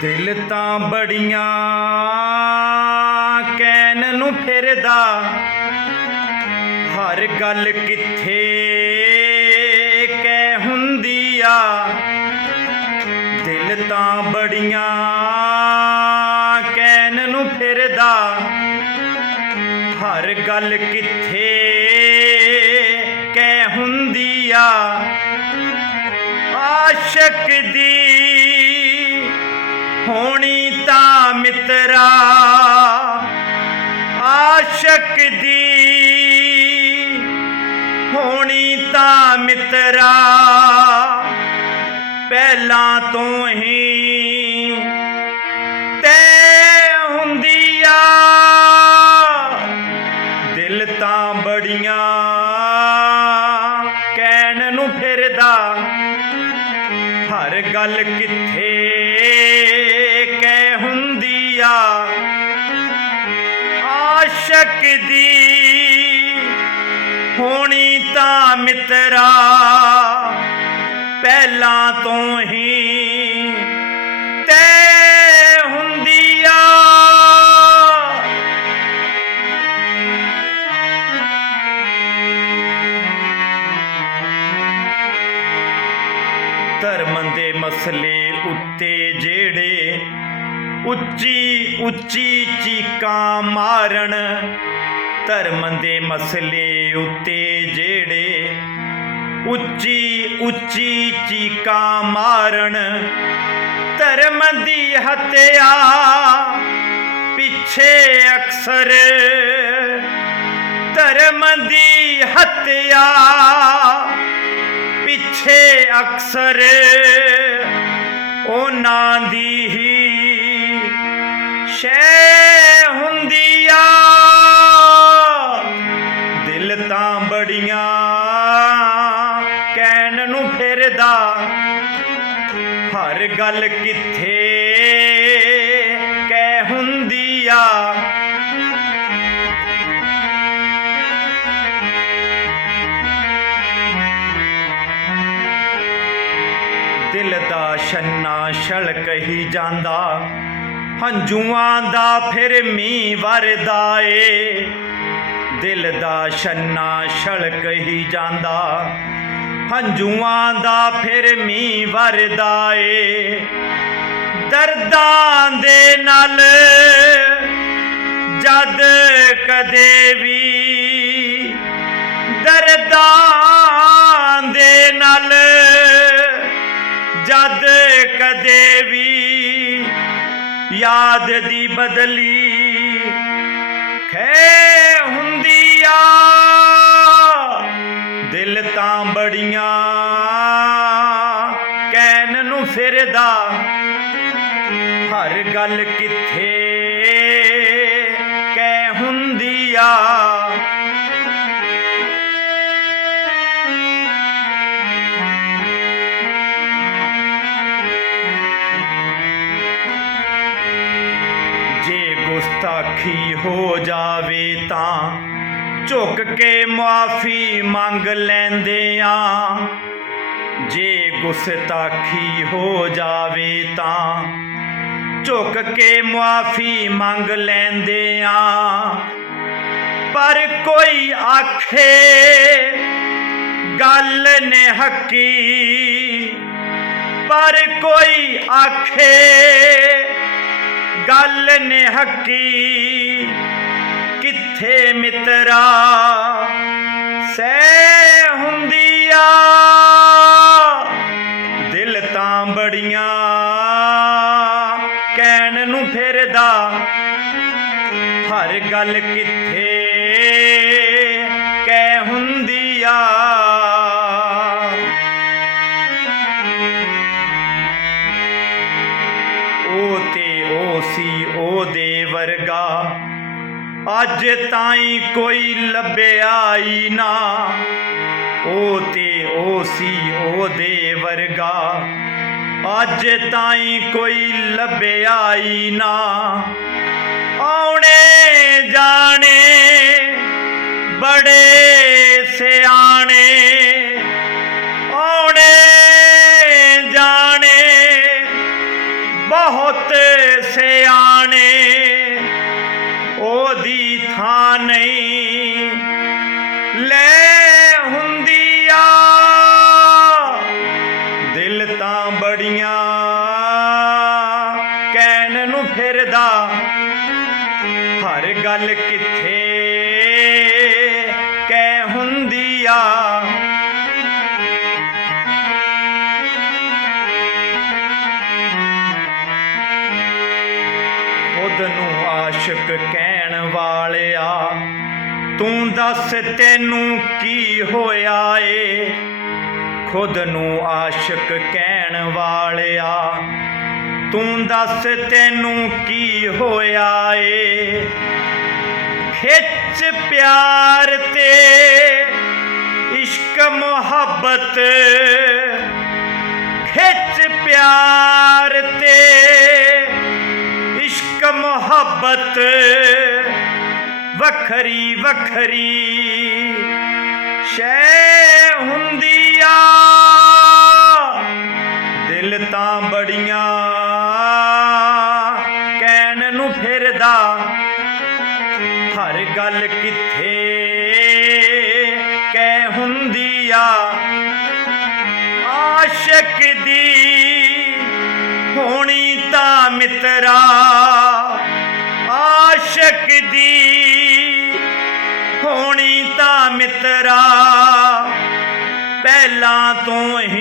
ਦਿਲ ਤਾਂ ਬੜੀਆਂ, ਕਹਿਣ ਨੂੰ ਫਿਰਦਾ। ਹਰ ਗੱਲ ਕਿੱਥੇ ਕਹਿ ਹੁੰਦੀ ਆ। ਦਿਲ ਤਾਂ ਬੜੀਆਂ, ਕਹਿਣ ਨੂੰ ਫਿਰਦਾ। ਹਰ ਗੱਲ ਕਿੱਥੇ ਕਹਿ ਹੁੰਦੀ ਆ। ਆਸ਼ਕ ਦੀ ਹੋਣੀ ਤਾਂ ਮਿੱਤਰਾ, ਆਸ਼ਕ ਦੀ। ਹੋਣੀ ਤਾਂ ਮਿੱਤਰਾ, ਪਹਿਲਾਂ ਤੋਂ ਹੀ ਤੇ ਹੁੰਦੀ ਆ। ਦਿਲ ਤਾਂ ਬੜੀਆਂ ਕਹਿਣ ਨੂੰ ਫਿਰਦਾ, ਹਰ ਗੱਲ ਕਿੱਥੇ ਆਸ਼ਕ ਹੋਣੀ ਤਾਂ ਮਿੱਤਰਾ, ਪਹਿਲਾਂ ਤੋਂ ਹੀ ਤੈ ਹੁੰਦੀ ਆ। ਧਰਮ ਦੇ ਮਸਲੇ ਉੱਤੇ ਜਿਹੜੇ ਉੱਚੀ ਉੱਚੀ ਚੀਕਾਂ ਮਾਰਨ, ਧਰਮ ਦੇ ਮਸਲੇ ਉੱਤੇ ਜਿਹੜੇ ਉੱਚੀ ਉੱਚੀ ਚੀਕਾਂ ਮਾਰਨ, ਧਰਮ ਦੀ ਹੱਤਿਆ ਪਿੱਛੇ ਅਕਸਰ ਧਰਮ ਦੀ ਹੱਤਿਆ ਪਿੱਛੇ ਅਕਸਰ ਉਹਨਾਂ ਦੀ ਹੀ ਤਾਂ ਕਹਿਣ ਨੂੰ ਫਿਰਦਾ, ਹਰ ਗੱਲ ਕਿੱਥੇ ਕਹਿ ਹੁੰਦੀ ਆ? ਦਿਲ ਦਾ ਛੰਨਾ ਛਲਕ ਹੀ ਜਾਂਦਾ, ਹੰਝੂਆਂ ਦਾ ਫਿਰ ਮੀਂਹ ਵਰਦਾ ਏ। ਦਿਲ ਦਾ ਛੰਨਾ ਛਲਕ ਹੀ ਜਾਂਦਾ। ਹੰਝੂਆਂ ਦਾ ਫਿਰ ਮੀਂਹ ਵਰਦਾ ਏ। ਦਰਦਾਂ ਦੇ ਨਾਲ ਜਦ ਕਦੇ ਵੀ ਦਰਦਾਂ ਦੇ ਨਾਲ ਜਦ ਕਦੇ ਵੀ ਯਾਦ ਦੀ ਬਦਲੀ ਖੈ ਦਿਲ ਤਾਂ ਬੜੀਆਂ ਕਹਿਣ ਨੂੰ ਫਿਰਦਾ। ਹਰ ਗੱਲ ਕਿੱਥੇ ਕਹਿ ਹੁੰਦੀ ਆ। ਜੇ ਗੁਸਤਾਖੀ ਹੋ ਜਾਵੇ ਤਾਂ ਝੁੱਕ ਕੇ ਮਾਫੀ ਮੰਗ ਲੈਂਦੇ ਆ ਜੇ ਗੁਸਤਾਖੀ ਹੋ ਜਾਵੇ ਤਾਂ ਝੁੱਕ ਕੇ ਮਾਫੀ ਮੰਗ ਲੈਂਦੇ ਆ ਪਰ ਕੋਈ ਆਖੇ, ਗੱਲ ਨੇ ਹੱਕੀ। ਪਰ ਕੋਈ ਆਖੇ, ਗੱਲ ਨੇ ਹੱਕੀ। ਕਿੱਥੇ ਮਿੱਤਰਾ, ਸਹਿ ਹੁੰਦੀ ਆ ਦਿਲ ਤਾਂ ਬੜੀਆਂ, ਕਹਿਣ ਨੂੰ ਫਿਰਦਾ, ਹਰ ਗੱਲ ਕਿੱਥੇ ਕਹਿ ਹੁੰਦੀ ਆ ਉਹ ਤੇ ਉਹ ਸੀ ਉਹ ਦੇ ਵਰਗਾ ਅੱਜ ਤਾਈਂ ਕੋਈ ਲੱਭਿਆ ਹੀ ਨਾ। ਉਹ ਤੇ ਉਹ ਸੀ ਉਹਦੇ ਵਰਗਾ। ਅੱਜ ਤਾਈਂ ਕੋਈ ਲੱਭਿਆ ਹੀ ਨਾ। ਆਉਣੇ ਜਾਣੇ, ਬੜੇ ਸਿਆਣੇ। ਆਉਣੇ ਜਾਣੇ, ਬਹੁਤ ਦਿਲ ਬੜੀਆਂ ਕਹਿਣ ਨੂੰ ਫਿਰਦਾ, ਹਰ ਗੱਲ ਕਿੱਥੇ ਕਹਿ ਹੁੰਦੀ ਆ। ਖੁਦ ਨੂੰ ਆਸ਼ਿਕ ਕਹਿਣ ਵਾਲਿਆ, ਤੂੰ ਦੱਸ ਤੈਨੂੰ ਕੀ ਹੋਇਆ ਏ? ਖੁਦ ਨੂੰ ਆਸ਼ਿਕ ਕਹਿਣ ਵਾਲਿਆ, ਤੂੰ ਦੱਸ ਤੈਨੂੰ ਕੀ ਹੋਇਆ ਏ? ਖਿੱਚ ਪਿਆਰ ਤੇ ਇਸ਼ਕ ਮੁਹੱਬਤ, ਖਿੱਚ ਪਿਆਰ ਤੇ ਇਸ਼ਕ ਮੁਹੱਬਤ, ਵੱਖਰੀ ਵੱਖਰੀ ਸ਼ੈ ਦਿਲ ਬੜੀਆਂ। ਕਹਿਣ ਨੂੰ ਫਿਰਦਾ, ਹਰ ਗੱਲ ਕਿੱਥੇ? ਕਹਿ ਹੁੰਦੀ ਆ, ਆਸ਼ਿਕ ਦੀ ਹੋਣੀ ਤਾਂ ਮਿੱਤਰਾ। ਆਸ਼ਿਕ ਦੀ ਹੋਣੀ ਤਾਂ ਮਿੱਤਰਾ। ਪਹਿਲਾਂ ਤੋਂ ਹੀ